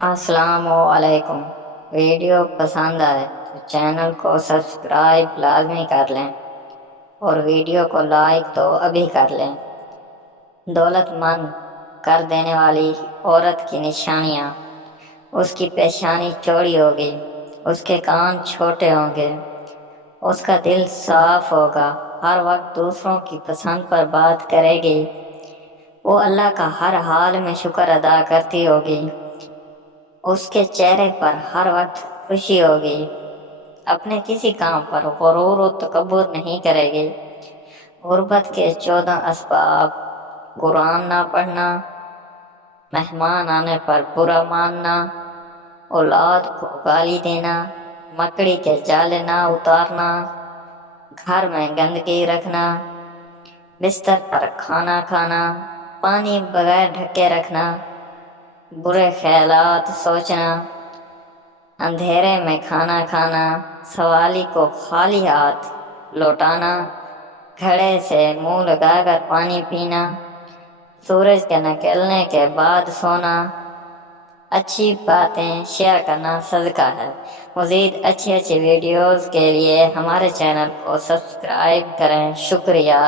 السلام علیکم۔ ویڈیو پسند آئے تو چینل کو سبسکرائب لازمی کر لیں اور ویڈیو کو لائک تو ابھی کر لیں۔ دولت مند کر دینے والی عورت کی نشانیاں: اس کی پیشانی چوڑی ہوگی، اس کے کان چھوٹے ہوں گے، اس کا دل صاف ہوگا، ہر وقت دوسروں کی پسند پر بات کرے گی، وہ اللہ کا ہر حال میں شکر ادا کرتی ہوگی، اس کے چہرے پر ہر وقت خوشی ہوگی، اپنے کسی کام پر غرور و تکبر نہیں کرے گی۔ غربت کے 14 اسباب: قرآن نہ پڑھنا، مہمان آنے پر برا ماننا، اولاد کو گالی دینا، مکڑی کے جالے نہ اتارنا، گھر میں گندگی رکھنا، بستر پر کھانا کھانا، پانی بغیر ڈھکے رکھنا، برے خیالات سوچنا، اندھیرے میں کھانا کھانا، سوالی کو خالی ہاتھ لوٹانا، گھڑے سے منہ لگا کر پانی پینا، سورج کے نکلنے کے بعد سونا۔ اچھی باتیں شیئر کرنا صدقہ ہے۔ مزید اچھی ویڈیوز کے لیے ہمارے چینل کو سبسکرائب کریں۔ شکریہ۔